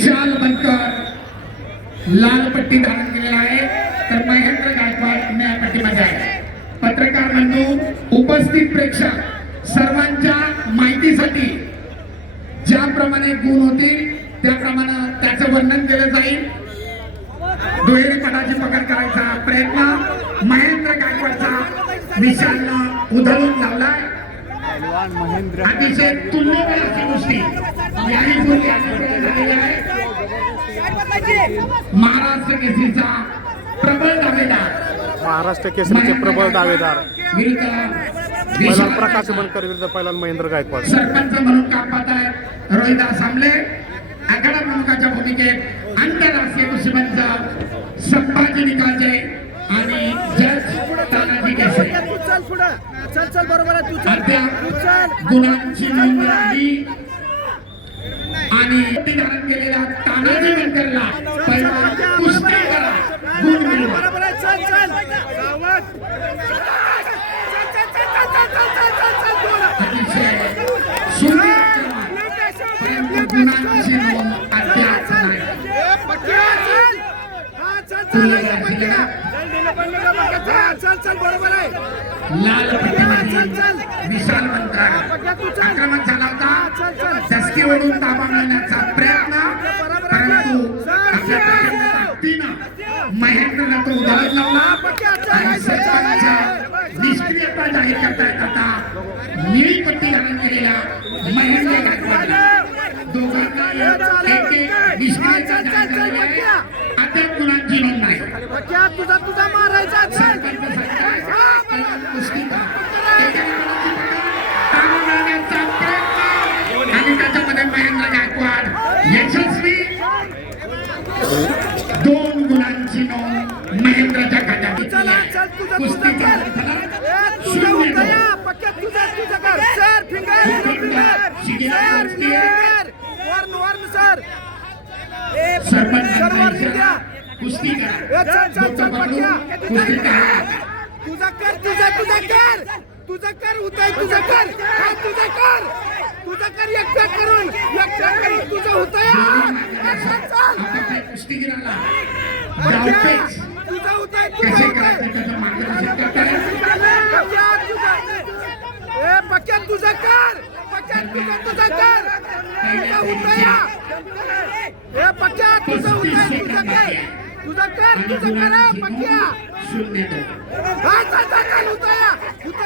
विशाल बनकर लाल पट्टी धारण केलेला आहे तर महेंद्र गायकवाड निळ्या पट्टीमध्ये आहे. पत्रकार बंधू उपस्थित प्रेक्षक सर्वांच्या माहितीसाठी ज्याप्रमाणे गुण होतील त्याप्रमाणे त्याचं वर्णन केलं जाईल. दुहेरी पदाची पकड करायचा प्रयत्न महेंद्र गायकवाडचा विशालनं उधळून लावलाय. अतिशय तुलनेने अशी गोष्टी यापूर्वी झालेली आहे. महाराष्ट्र केसरीचा प्रबळ दावेदार महाराष्ट्र केसरीचे प्रबळ दावेदार विरुद्ध प्रकाश बनकर विरुद्ध पहिला महेंद्र गायकवाड. सरपंच म्हणून काम पाहत आहेत रोहिदास आमले. आखाडा प्रमुखाच्या भूमिकेत आंतरराष्ट्रीय कुस्तीपंच संभाजी निकालचे आणि जज तानाजी केसरी. गुणांची नोंद राहिली आणि धारण केलेला तानाजी बनकरला पहिला कुस्ती करा गुण मिळवा. गुणांची नोंद अद्याप नाही. लाल पट्टीमध्ये विशाल बनकर आक्रमण झाला होता. दस्ती ओढून ताबा मिळवण्याचा प्रयत्न परंतु आपल्या ताकदीनं महेंद्रला तो उधळत लावला आणि सरपंच निष्क्रियता जाहीर करतायत. आता निळी पट्टी धारण केलेला महेंद्र गायकवाडला दोघांना एक एक निष्क्रियता जाहीर झालेली आहे. अद्याप गुणांची नोंद नाही. तुझा मारायचा आणि त्याच्यामध्ये महेंद्र गायकवाड यशस्वी. 2 गुणांची नोंद महेंद्रच्या खात्यात. कुस्ती कुस्ती तुझा कर होतंय तुझं कर एकटा करून तुझं होतंय कुस्तीगिराला तुझं होतंय कसे करायचे त्याचं मार्गदर्शन पक्क्यात तुझं कर तुझं कर होतंय पक्क्यात तुझं होतंय तुझं कर पक्क्या 0-2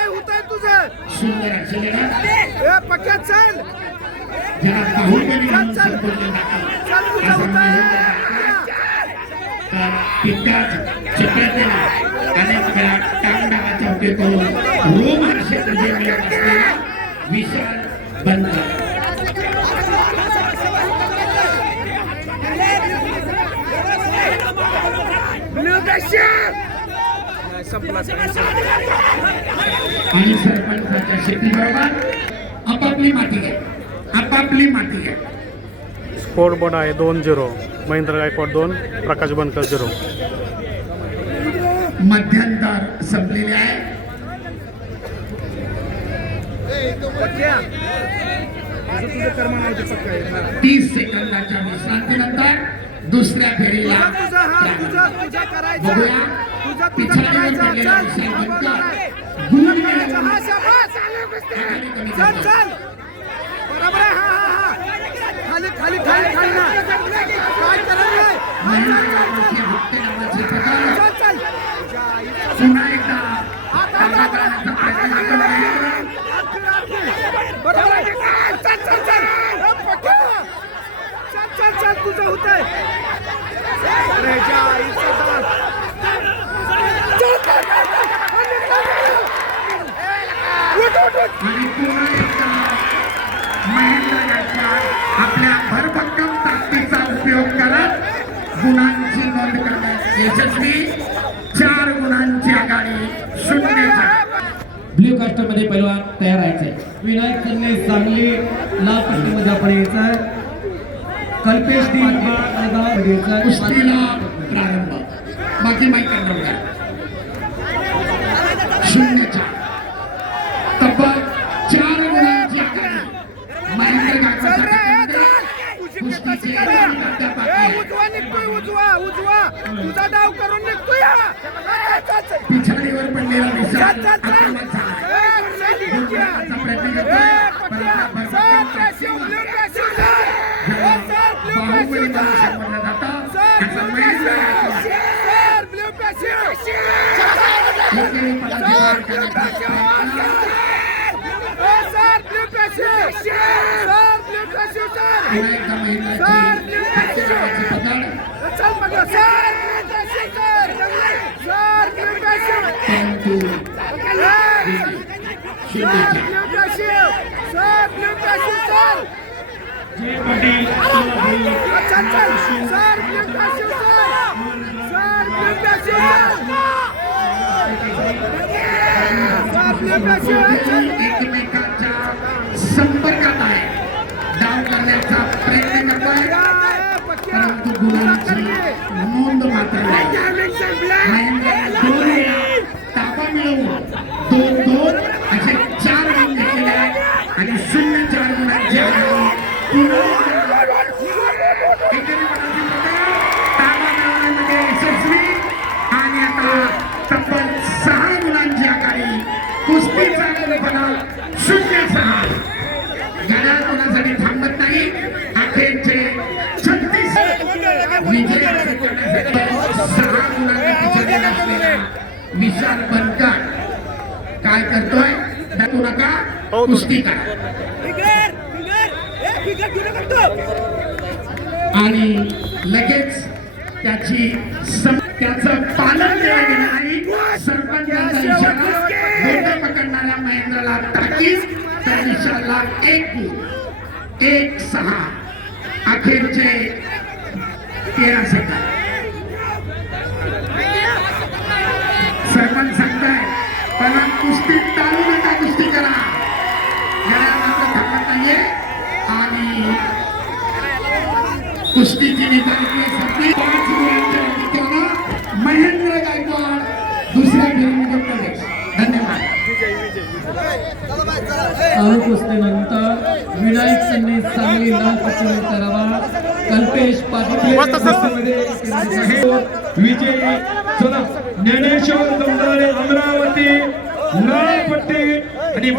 होतंय तुझं पक्क्यात चल विशाल बनकर आणि सरपंचाच्या शेतीबरोबर आपापली माती आहे. स्कोर बोर्ड आहे 2-0. महेंद्र गायकवाड 2, प्रकाश बनकर 0. मध्यंतर संपलेले आहे. 30 सेकंदाच्या विश्रांतीनंतर दुसऱ्या फेरीला बघूया. पिछाडीवर पडलेला विशाल बनकर गुण मिळवून बरोबर आहे. खाली ना काय करायचं पुन्हा एकदा ताबा करण्याचा प्रयत्न बरोबर आहे. चल तुझं होतंय आणि पुन्हा एकदा महेंद्र गायकवाड आपल्या भरभक्कम ताकदीचा उपयोग करत गुणांची नोंद करण्यात यशस्वी. 4 गुणांची आघाडी 0. ब्ल्यू कास्टमध्ये पहिलवान तयार राहायचे. विनायक कन्ने सांगली लाल पट्टीमध्ये आपण यायचं. कल्पेश कुस्तीला प्रारंभ. बाकी माहीत करणार 0-4 तब्बल 4 गुणांची आघाडी महेंद्र गायकवाड. कुस्ती उजवा निघतोय उजवा तुझा डाव करून निघतोय पिछाडीवर पडलेला विशाल चल, चल, चल. आक्रमक झाला. गुंडाळण्याचा प्रयत्न करतोय. बाहुबली म्हणून संबोधलं जातं. याचा महेंद्र गायकवाड. एकेरी पदाची वाढ करण्याचा प्रयत्न. पुन्हा एकदा महेंद्रची प्रत्येकाची पकड. परंतु शिंदेची जय पाटील एकमेकांच्या संपर्कात आहे. डाव करण्याचा प्रयत्न करतोय परंतु गुलांची नोंद मात्र नाही. महेंद्रने 2 वेळा ताबा मिळवून 2-2 असे 4 गुण घेतलेले आहेत आणि 0-4 गुणांची आघाडी पुन्हा एकेरी पदाची पकड. ताबा मिळवण्यामध्ये यशस्वी आणि आता तब्बल 6 गुणांची आघाडी. कुस्तीचा गुणफलक 0-6. घड्याळ कोणासाठी थांबत नाही. अखेरचे 36 विजय हासिल करण्यासाठी 6 गुणांनी पिछाडीला असलेला विशाल बनकर काय करतोय दाखवू नका कुस्ती करा. आणि लगेच त्याचं पालन केलं गेलं नाही. सरपंचाचा इशारा. बोट पकडणाऱ्या महेंद्रला ताकीद तर विशालला 1 गुण. 1-6. अखेरचे 13 सेकंद. सरपंच सांगताय पण कुस्ती टाळू नका, कुस्ती करा. घड्याळ मात्र थांबत नाहीये आणि कुस्तीची निकाली संपली. 5 गुणांच्या आधिक्यानं महेंद्र गायकवाड दुसऱ्या फेरीमध्ये प्रवेश. धन्यवाद. चालू कुस्तीनंतर विनायक संदेश सांगली लाल पट्टीवर करावा. कल्पेश पाटील विजयी चला ज्ञानेश्वर दमदारे अमरावती लाल पट्टी आणि